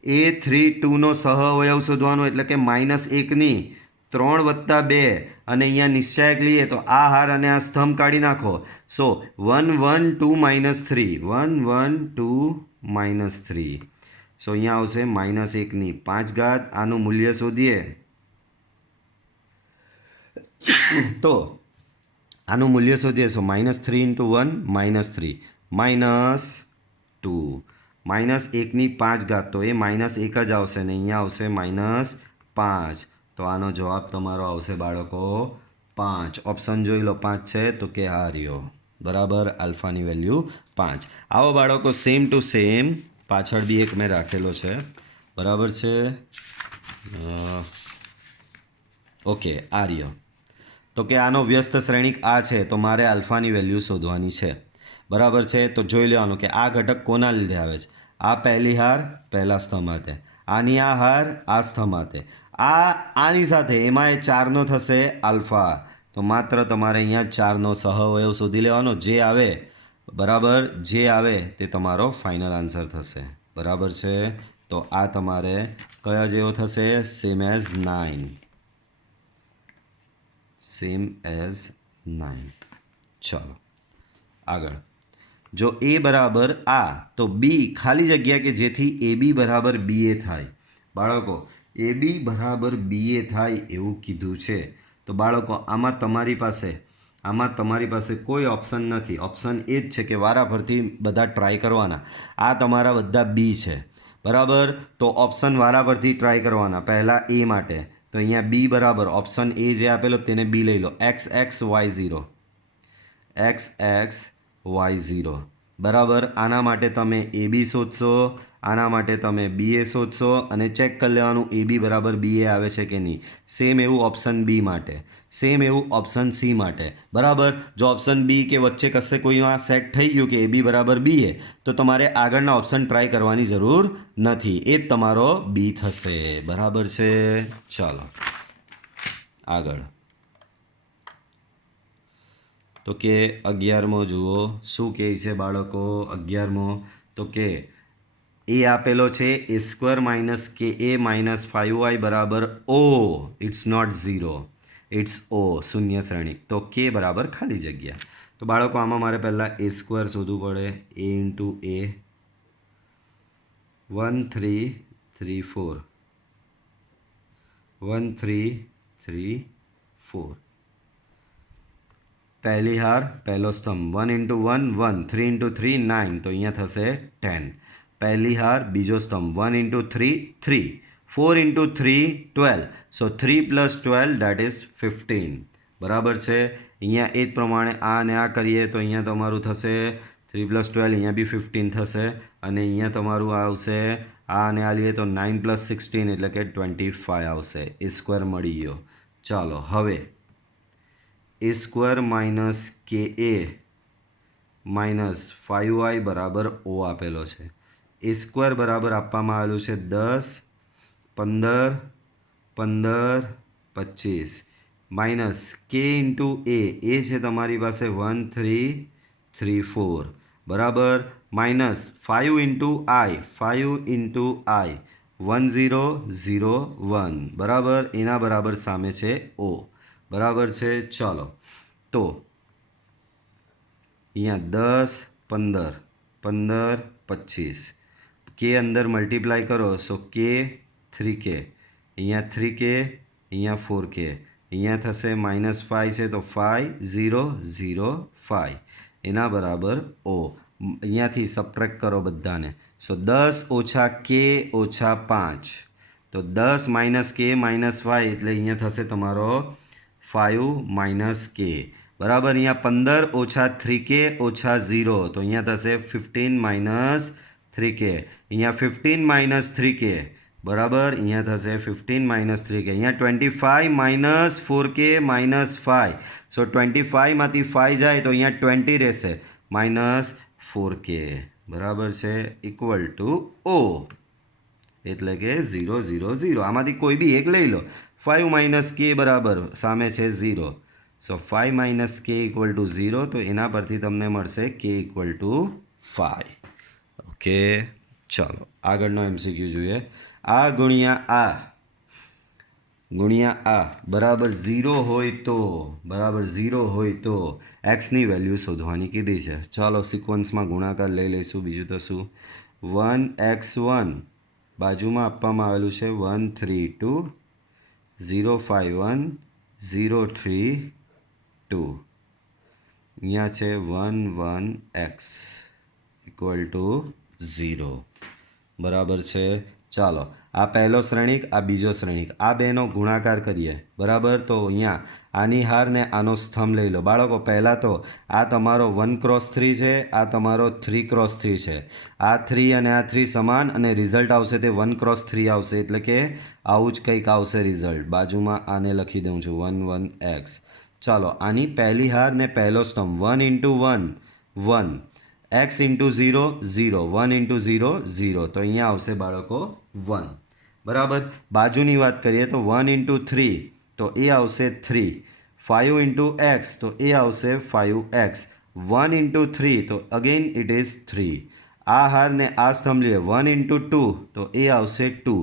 A32નો સહઅવયવ શોધવાનો એટલે કે -1ની 3 + 2 અને અહીંયા નિશ્ચાયક લઈએ તો આ હાર અને આ સ્તંભ કાઢી નાખો. સો 1 1 2 -3, 1 1 2 -3. સો અહીંયા આવશે -1ની 5 આનું મૂલ્ય શોધીએ તો આનું મૂલ્ય શોધીએ તો -3 × 1 -3 -2 -1ની 5 તો એ -1 જ આવશે ને અહીંયા આવશે -5. તો આનો જવાબ તમારો આવશે બાળકો 5. ઓપ્શન જોઈ લો 5 છે તો કે આ રહ્યો, બરાબર. આલ્ફાની વેલ્યુ 5. આવો બાળકો સેમ ટુ સેમ પાછળ બી એક મેં રાખેલો છે, બરાબર છે. ઓકે, આ રહ્યો. તો કે આનો વ્યસ્ત શ્રેણિક આ છે, તો મારે આલ્ફાની વેલ્યુ શોધવાની છે, બરાબર છે. તો જોઈ લેવાનું કે આ ઘટક કોના લીધે આવે છે. આ પહેલી હાર પહેલા સ્તંભ હાથે, આની આ હાર આ સ્તંભ હાથે, આની સાથે એમાં એ 4નો થશે આલ્ફા. તો માત્ર તમારે અહીંયા 4નો સહઅવયવ શોધી લેવાનો, જે આવે બરાબર, જે આવે તે તમારો ફાઇનલ આન્સર થશે, બરાબર છે. તો આ તમારે કયા જેવો થશે, સેમ એઝ 9. ચાલો આગળ. જો એ બરાબર આ તો બી ખાલી જગ્યા કે જેથી એ બી બરાબર BA થાય. બાળકો એ બી બરાબર BA થાય એવું કીધું છે. તો બાળકો આમાં તમારી પાસે કોઈ ઓપ્શન નથી. ઓપ્શન એ જ છે કે વારાફરતી બધા ટ્રાય કરવાના. આ તમારા બધા બી છે, બરાબર. તો ઓપ્શન વારાફરતી ટ્રાય કરવાના. પહેલાં એ માટે તો અહીંયા બી બરાબર ઓપ્શન એ જે આપેલો તેને બી લઈ લો. XX, Y0 બરાબર. આના માટે તમે એ બી શોધશો, આના માટે તમે BA શોધશો અને ચેક કરી લેવાનું એ બી બરાબર BA આવે છે કે નહીં. સેમ એવું ઓપ્શન બી માટે, સેમ એવું ઓપ્શન સી માટે, બરાબર. જો ઓપ્શન બી કે વચ્ચે કશે કોઈમાં સેટ થઈ ગયું કે એ બી બરાબર BA, તો તમારે આગળના ઓપ્શન ટ્રાય કરવાની જરૂર નથી, એ જ તમારો બી થશે, બરાબર છે. ચાલો આગળ. તો કે 11મો જુઓ શું કહે છે બાળકો. 11મો તો કે એ આપેલો છે A² - KA - 5y બરાબર O. It's not 0, it's O, શૂન્ય શ્રેણિક. તો કે બરાબર ખાલી જગ્યા. તો બાળકો આમાં મારે પહેલાં A² શોધવું પડે. A × A 1 3 3 4 1 3 3 4 પહેલી હાર પહેલો સ્તંભ 1 into 1 1 3 into 3 9 તો અહીંયા થશે 10. પહેલી હાર બીજો સ્તંભ 1 into 3 3 4 into 3 12 so 3 plus 12 that is 15 બરાબર છે. અહીંયા એ જ પ્રમાણે આ અને આ કરીએ તો અહીંયા તમારું થશે 3 plus 12 અહીંયા બી 15 થશે અને અહીંયા તમારું આવશે આ અને આ લઈએ તો 9 plus 16 એટલે કે 25 આવશે. એ સ્ક્વેર મળી ગયો. ચાલો હવે ए स्क्वेर माइनस के ए माइनस 5y बराबर ओ आपेलो है. ए स्क्वेर बराबर आपवामां आवेलुं छे 10 15 15 25 माइनस के इंटू ए है तमारी पास 1 3 3 4 बराबर माइनस 5 इंटू आई 1 0 0 1 बराबर एना बराबर सामे छे ओ बराबर है. चलो तो यहाँ 10 15 15 25 के अंदर मल्टीप्लाई करो सो के 3k यहाँ 3k यहाँ 4k यहाँ थसे -5 है तो 5 0 0 5 एना बराबर ओ. यहाँ थी सब्ट्रेक्ट करो बधाने सो 10 ओछा के ओछा 5 तो 10 - k -5 एटले अहींया थशे तमारो 5 माइनस के बराबर. अँ 15 ओछा 3k ओछा 0 तो अँ थे 15 माइनस 3k अँ 15 माइनस 3k बराबर अँ थे 15 माइनस 3k अँ 25 माइनस 4k माइनस 5 सो 25 में 5 जाए तो अँ 20 रहेशे माइनस 4k बराबर है इक्वल टू ओ एटले के 0 0 0 आमांथी कोई भी एक लई लो. 5 माइनस के बराबर सामे छे 0 सो 5 माइनस के इक्वल टू 0 तो एना परथी तमने मळशे के इक्वल टू 5. ओके चलो आगळनो एमसीक्यू जोईए. आ गुणिया आ बराबर 0 होय तो एक्स नी वेल्यू शोधवानी कीधी छे. चलो सिक्वन्स में गुणाकार लई लईशुं. बीजुं तो शुं 1x1 बाजुमां आपवामां आवेलुं छे 1 3 2 0 5 1 0 3 2 अहींया छे 1 1 एक्स इक्वल टू 0 बराबर है. चालो आ पहलो श्रेणिक आ बीजो श्रेणिक आ बेनो गुणाकार करिए बराबर. तो अहींया आनी हार ने आनो स्तंभ लई लो बाळको. पहला तो आ तमारो 1 क्रॉस 3 है आ तमारो 3 क्रॉस 3 है. आ 3 अने आ 3 समान अने रिजल्ट आवशे ते 1 क्रॉस 3 आवशे एटले के आवुं ज कंईक आवशे रिजल्ट. बाजुमां आने लखी दऊं छुं 1 1 एक्स. चालो आनी पहली हार ने पहलो स्तंभ 1 into 1 1 एक्स इंटू 0 0 1 into 0 0 तो अहींया आवशे बाळको 1 बराबर. बाजुनी वात करिए तो 1 into 3 तो ए आवशे 3 5 into x तो ए आवशे 5x 1 into 3 तो अगेन इट इज 3. आ हार ने आ स्तंभ लिए 1 into 2 तो ए आवशे 2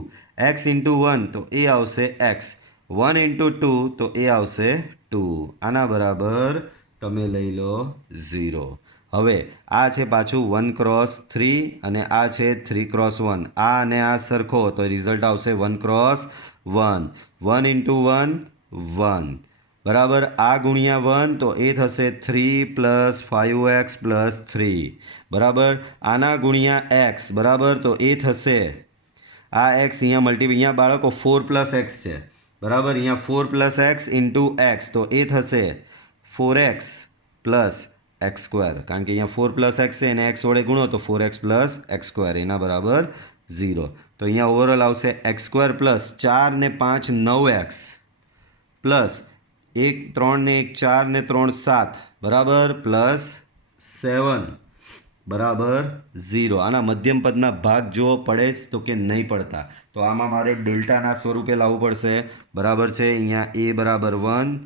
x into 1 तो ए आवशे x 1 into 2 तो ए आवशे 2 आना बराबर तमे लई लो 0. हवे आ छे पाछुं 1 क्रॉस 3 अने आ छे 3 क्रॉस 1 आ अने आ सरखो तो रिजल्ट आवशे 1 क्रॉस 1 1 into 1 1 बराबर. आ गुणिया 1 तो ए थशे 3 प्लस 5x प्लस 3 बराबर. आना गुणिया x बराबर तो ए थशे आ x अहींया मल्टीप्लाई अहींया बाळको 4 प्लस x छे बराबर. अहींया 4 प्लस x इंटू x तो ए थशे 4x प्लस एक्स स्क्वेर कारण के अँ 4 प्लस एक्स है एक्स वडे गुणो तो 4x प्लस एक्स स्क्वेर एना बराबर 0 तो अँ ओवरऑल आवशे एक्स स्क्वेर प्लस 4 ने 5 9x प्लस 1 3 ने 1 4 ने 3 7 बराबर प्लस 7 बराबर 0. आना मध्यम पदना भाग जो पड़े तो कि नहीं पड़ता तो आमा मारे डेल्टाना स्वरूपे लावવું પડશે बराबर है. अहींया a बराबर 1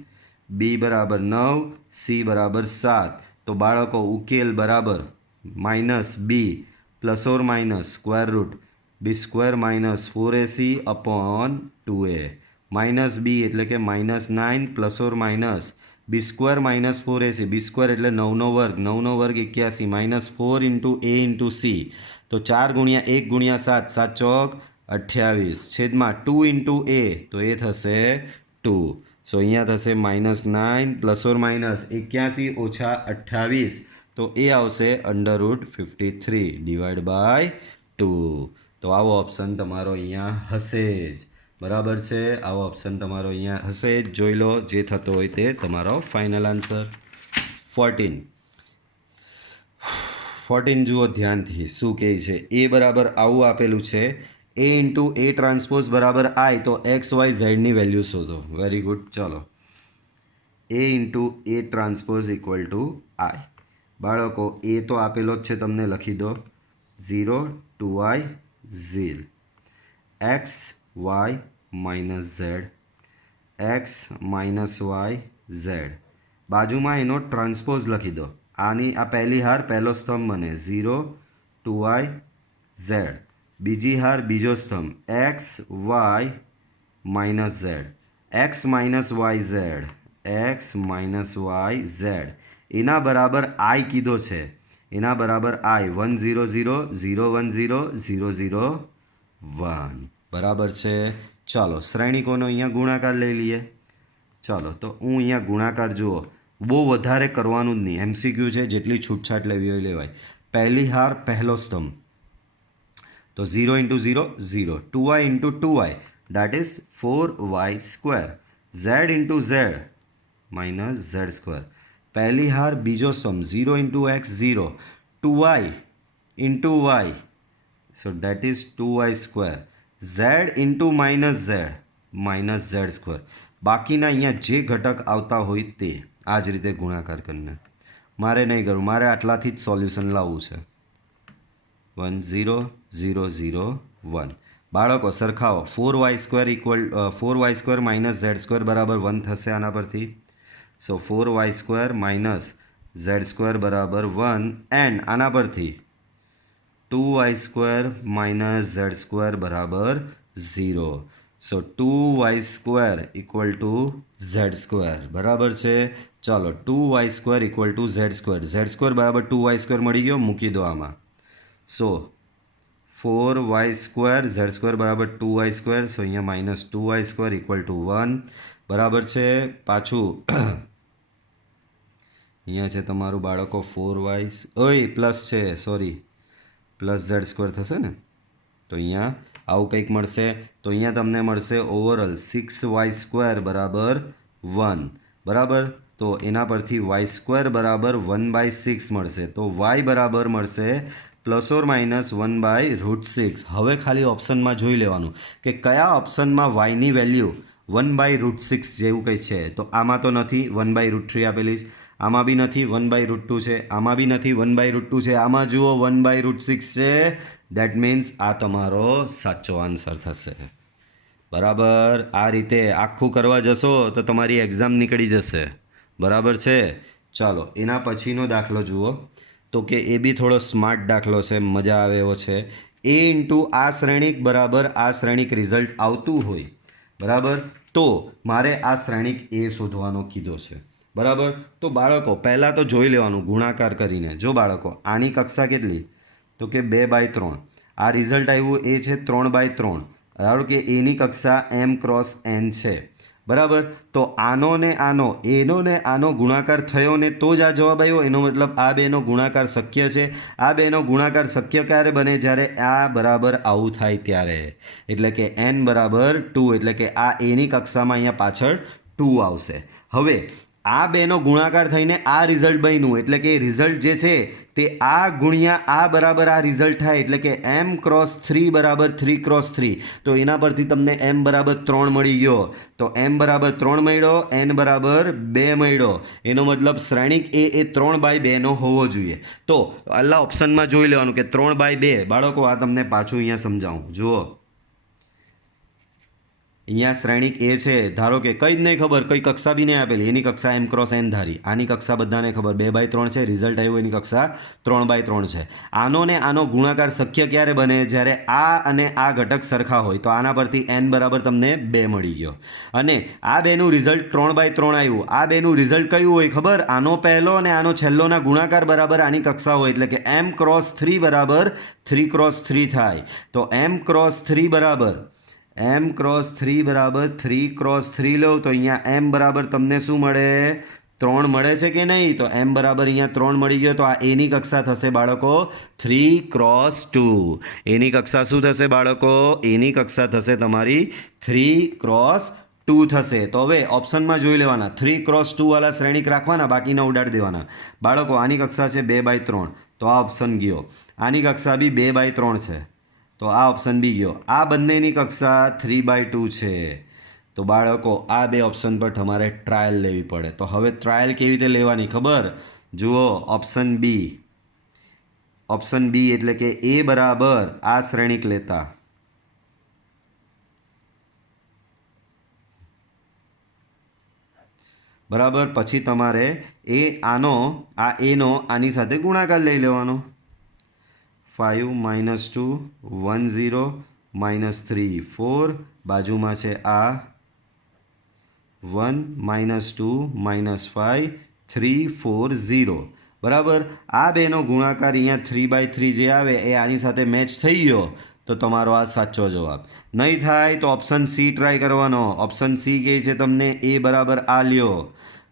b बराबर 9 c बराबर 7 तो बाळको उकेल बराबर माइनस b प्लस और minus square root B square minus 4ac upon 2a minus b एटले के -9 प्लस और minus b B square minus 4ac, B square એટલે 9નો વર્ગ, 9નો વર્ગ 81 minus 4 into a into c, તો 4 ગુણ્યા 1 ગુણ્યા 7, 7 ચોક 28 છેદમાં 2 ઇન્ટુ a, તો એ થશે 2. સો અહીંયા થશે -9 પ્લસ ઓર માઇનસ 81 ઓછા 28, તો એ આવશે √53 ડિવાઈડ બાય 2. તો આવો ઓપ્શન તમારો અહીંયા હશે જ. બરાબર છે, આવો ઓપ્શન તમારો અહીંયા હશે જ. જોઈ લો જે થતો હોય તે તમારો ફાઇનલ આન્સર. 14 જુઓ ધ્યાનથી શું કહે છે. એ બરાબર આવું આપેલું છે, એ ઇન્ટુ એ ટ્રાન્સપોઝ બરાબર આઈ, તો એક્સ વાય ઝેડની વેલ્યુ શોધો. Very good. ચલો, A into A transpose equal to I. બાળકો એ તો આપેલો જ છે, તમને લખી દો 0 2i 0 x y minus Z, X minus Y Z. બાજુમાં એનો ટ્રાન્સપોઝ લખી દો. આની આ પહેલી હાર પહેલો સ્તંભ બને 0 2i ઝેડ, બીજી હાર બીજો સ્તંભ X Y minus Z, X minus Y Z, X minus Y Z. એના બરાબર આઈ કીધો છે, એના બરાબર આઈ 1 0 0 0 1 0 0 0 1. બરાબર છે. ચાલો શ્રેણિકોનો અહીંયા ગુણાકાર લઈ લઈએ. ચાલો, તો હું અહીંયા ગુણાકાર જુઓ, બહુ વધારે કરવાનું જ નહીં, MCQ છે, જેટલી છૂટછાટ લેવી હોય લેવાય. પહેલી હાર પહેલો સ્તંભ, તો 0 into 0 0, 2i into 2i that is 4y square, z into z minus z square. પહેલી હાર બીજો સ્તંભ 0 into x 0, 2i into y, so that is 2y square, z into minus z square. બાકીના અહીંયા જે ઘટક આવતા હોય તે આ જ રીતે ગુણાકાર કરીને. મારે નહીં કરવું, મારે આટલાથી જ સોલ્યુશન લાવવું છે. 1 0 0 0 1. બાળકો સરખાવો, 4y square equal 4y square minus Z square બરાબર 1 થશે આના પરથી. સો 4y square minus Z square બરાબર 1, એન્ડ આના પરથી 2y square minus Z square બરાબર 0. સો 2y square equal to Z square. બરાબર છે. ચાલો, 2y square equal to Z square બરાબર 2y સ્ક્વેર મળી ગયો, મૂકી દો આમાં. સો 4y સ્ક્વેર ઝેડ સ્ક્વેર બરાબર 2y સ્ક્વેર, સો અહીંયા minus 2y square equal to 1. બરાબર છે. પાછું અહીંયા છે તમારું બાળકો 4y, ઓય પ્લસ છે, સોરી, પ્લસ ઝેડ સ્ક્વેર થશે ને, તો અહીંયા આવું કંઈક મળશે. તો અહીંયા તમને મળશે ઓવરઓલ 6y સ્ક્વેર બરાબર 1. બરાબર, તો એના પરથી y સ્ક્વેર બરાબર 1/6 મળશે. તો y બરાબર મળશે પ્લસ ઓર માઇનસ 1/√6. હવે ખાલી ઓપ્શનમાં જોઈ લેવાનું કે કયા ઓપ્શનમાં yની વેલ્યુ 1/√6 જેવું કંઈ છે. તો આમાં તો નથી, 1/√3 આપેલી છે, આમાં બી નથી, 1/√2 છે, આમાં બી નથી, 1/√2 છે, આમાં જુઓ 1/√6 છે. દેટ મીન્સ આ તમારો સાચો આન્સર થશે. બરાબર, આ રીતે આખું કરવા જશો તો તમારી એક્ઝામ નીકળી જશે. બરાબર છે. ચાલો, એના પછીનો દાખલો જુઓ, તો કે એ બી થોડો સ્માર્ટ દાખલો છે, મજા આવે એવો છે. એ ઇન્ટુ આ શ્રેણિક બરાબર આ શ્રેણિક રિઝલ્ટ આવતું હોય, બરાબર, તો મારે આ શ્રેણિક એ શોધવાનો કીધો છે. બરાબર, તો બાળકો પહેલાં તો જોઈ લેવાનું ગુણાકાર કરીને. જો બાળકો આની કક્ષા કેટલી, તો કે 2/3. આ રિઝલ્ટ આવ્યું એ છે 3/3. ધારો કે એની કક્ષા m ક્રોસ n છે. બરાબર, તો આનો ને આનો, એનો ને આનો ગુણાકાર થયો ને તો જ આ જવાબ આવ્યો. એનો મતલબ આ બેનો ગુણાકાર શક્ય છે. આ બેનો ગુણાકાર શક્ય ક્યારે બને? જ્યારે આ બરાબર આવું થાય ત્યારે. એટલે કે n બરાબર 2, એટલે કે આ એની કક્ષામાં અહીંયા પાછળ 2 આવશે. હવે આ બેનો ગુણાકાર થઈને આ રિઝલ્ટ બન્યું, એટલે કે રિઝલ્ટ જે છે તે આ ગુણ્યા આ બરાબર આ રિઝલ્ટ થાય, એટલે કે m ક્રોસ 3 બરાબર 3 ક્રોસ 3. તો એના પરથી તમને m બરાબર 3 મળી ગયો. તો m બરાબર 3 મળ્યો, n બરાબર 2 મળ્યો. એનો મતલબ શ્રેણિક એ 3/2નો હોવો જોઈએ. તો આલા ઓપ્શનમાં જોઈ લેવાનું કે 3/2. બાળકો આ તમને પાછું અહીંયા સમજાવું, જુઓ અહીંયા શ્રેણિક એ છે, ધારો કે કંઈ જ નહીં ખબર, કઈ કક્ષા બી નહીં આપેલી, એની કક્ષા એમ ક્રોસ એન ધારી, આની કક્ષા બધાને ખબર 2/3 છે, રિઝલ્ટ આવ્યું એની કક્ષા 3/3 છે. આનો ને આનો ગુણાકાર શક્ય ક્યારે બને? જ્યારે આ અને આ ઘટક સરખા હોય. તો આના પરથી n બરાબર તમને 2 મળી ગયો, અને આ બેનું રિઝલ્ટ 3/3 આવ્યું. આ બેનું રિઝલ્ટ કયું હોય ખબર? આનો પહેલો અને આનો છેલ્લોના ગુણાકાર બરાબર આની કક્ષા હોય, એટલે કે m ક્રોસ 3 બરાબર 3 ક્રોસ 3 થાય. તો m ક્રોસ 3 બરાબર 3 ક્રોસ 3 લો તો અહીંયા m બરાબર તમને શું મળે? 3 મળે છે કે નહીં? તો m બરાબર અહીંયા 3 મળી ગયો. તો આ એની કક્ષા થશે બાળકો 3 ક્રોસ 2. એની કક્ષા શું થશે બાળકો? એની કક્ષા થશે તમારી 3 ક્રોસ 2 થશે. તો હવે ઓપ્શનમાં જોઈ લેવાના, 3 ક્રોસ 2 વાળા શ્રેણિક રાખવાના, બાકીના ઉડાડી દેવાના. બાળકો આની કક્ષા છે 2/3, તો આ ઓપ્શન ગયો. આની કક્ષા બી 2/3 છે, તો આ ઓપ્શન બી ગયો. આ બંનેની કક્ષા 3/2 છે. તો બાળકો આ બે ઓપ્શન પર તમારે ટ્રાયલ લેવી પડે. તો હવે ટ્રાયલ કેવી રીતે લેવાની ખબર? જુઓ, ઓપ્શન બી એટલે કે એ બરાબર આ શ્રેણિક લેતા, બરાબર. પછી તમારે આ એનો આની સાથે ગુણાકાર લઈ લેવાનો. 5 - 2 1 0 -3 4, બાજુમાં છે આ 1 - 2 -5 3 4 0, બરાબર. આ બેનો ગુણાકાર અહીંયા 3/3 જે આવે એ આની સાથે મેચ થઈ ગયો, તો તમારો આ સાચો જવાબ. નહીં થાય તો ઓપ્શન સી ટ્રાય કરવાનો. ઓપ્શન સી કહે છે તમને એ બરાબર આ લ્યો,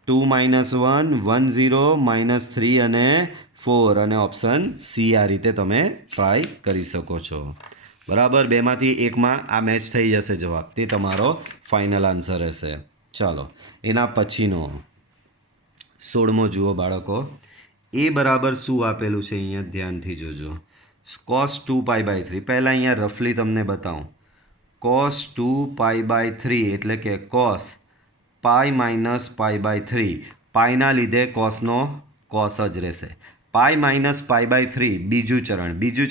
2 - 1 1 0 -3 અને 4, અને ઓપ્શન સી આ રીતે તમે ટ્રાય કરી શકો છો, બરાબર. બેમાંથી એકમાં આ મેચ થઈ જશે જવાબ, તે તમારો ફાઇનલ આન્સર હશે. ચાલો, એના પછીનો 16મો જુઓ બાળકો. એ બરાબર શું આપેલું છે અહીંયા ધ્યાનથી જોજો. cos 2π/3. પહેલાં અહીંયા રફલી તમને બતાવું. cos 2π/3 એટલે કે cos π - π/3. પાઈના લીધે કોસનો કોસ જ રહેશે. પાઈ માઇનસ π/3 બીજું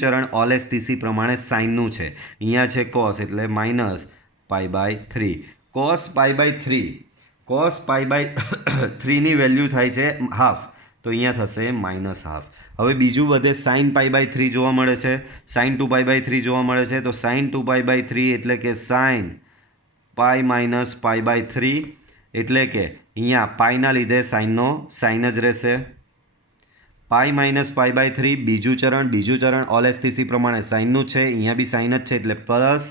ચરણ ઓલેસ્ટીસી પ્રમાણે સાઇનનું છે. અહીંયા છે કોસ એટલે માઇનસ π/3. કોસ π/3ની વેલ્યુ થાય છે હાફ, તો અહીંયા થશે -1/2. હવે બીજું બધે સાઇન π/3 જોવા મળે છે, સાઇન 2π/3 જોવા મળે છે. તો સાઇન 2π/3 એટલે કે સાઇન π - π/3, એટલે કે અહીંયા પાઈના લીધે સાઇનનો સાઇન જ રહેશે. પાઈ માઇનસ π/3 બીજું ચરણ ઓલેસ્ટીસી પ્રમાણે સાઇનનું છે, અહીંયા બી સાઇન જ છે એટલે પ્લસ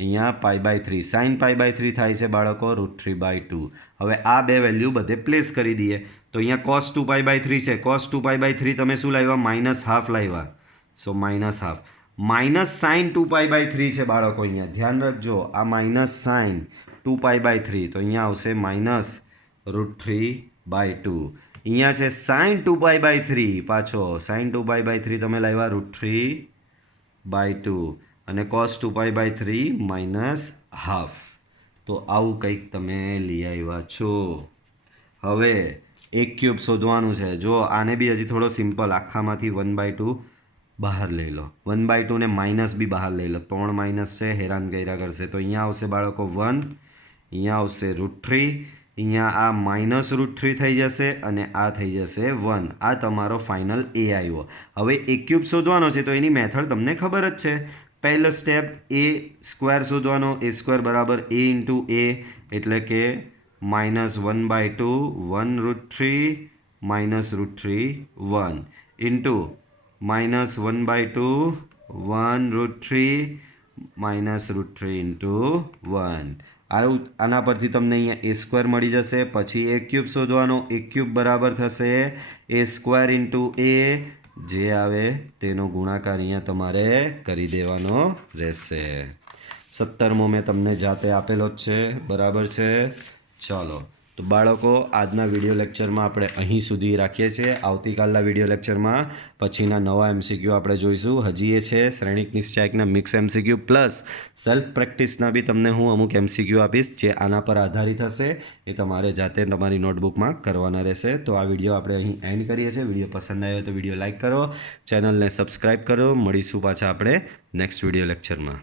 અહીંયા π/3. સાઇન π/3 થાય છે બાળકો √3/2. હવે આ બે વેલ્યુ બધે પ્લેસ કરી દઈએ. તો અહીંયા cos 2π/3 છે, cos 2π/3 તમે શું લાવ્યા? -1/2 લાવ્યા, સો -1/2. માઇનસ સાઇન 2π/3 છે બાળકો, અહીંયા ધ્યાન રાખજો, આ માઇનસ સાઇન 2π/3, તો અહીંયા આવશે -√3/2. અહીંયા છે સાઇન 2π/3, પાછો સાઇન 2π/3 તમે લાવ્યા √3/2, અને cos 2π/3 -1/2. તો આવું કંઈક તમે લઈ આવ્યા છો. હવે એક ક્યુબ શોધવાનું છે. જો આને બી હજી થોડો સિમ્પલ, આખામાંથી 1/2 બહાર લઈ લો, 1/2 ને માઇનસ બી બહાર લઈ લો. 3 માઇનસ છે, હેરાન કર્યા કરશે. તો અહીંયા આવશે બાળકો 1, અહીંયા આવશે √3, અહીંયા આ -√3 થઈ જશે, અને આ થઈ જશે 1. આ તમારો ફાઇનલ એ આવ્યો. હવે એક ક્યુબ શોધવાનો છે, તો એની મેથડ તમને ખબર જ છે. પહેલો સ્ટેપ એ સ્ક્વેર શોધવાનો. એ સ્ક્વેર બરાબર a × a, એટલે કે -1/2 1√3 -√3 1 ઇન્ટુ -1/2 1√3 -√3 ઇન્ટુ 1. આના પરથી તમને અહીંયા એ સ્ક્વેર મળી જશે. પછી એ ક્યુબ શોધવાનો. એ ક્યુબ બરાબર થશે એ સ્ક્વેર ઇન્ટુ એ, જે આવે તેનો ગુણાકાર અહીંયા તમારે કરી દેવાનો રહેશે. 17મો મેં તમને જાતે આપેલો જ છે, બરાબર છે. ચાલો, તો બાળકો આજના વિડીયો લેક્ચરમાં આપણે અહીં સુધી રાખીએ છીએ. આવતીકાલના વિડીયો લેક્ચરમાં પછીના નવા MCQ આપણે જોઈશું. હજી એ છે શ્રેણિક નિશ્ચાયકના મિક્સ MCQ પ્લસ સેલ્ફ પ્રેક્ટિસના બી તમને હું અમુક MCQ આપીશ, જે આના પર આધારિત હશે. એ તમારે જાતે તમારી નોટબુકમાં કરવાના રહેશે. તો આ વિડીયો આપણે અહીં એન્ડ કરીએ છીએ. વિડીયો પસંદ આવ્યો તો વિડીયો લાઇક કરો, ચેનલને સબસ્ક્રાઈબ કરો. મળીશું પાછા આપણે નેક્સ્ટ વિડીયો લેક્ચરમાં.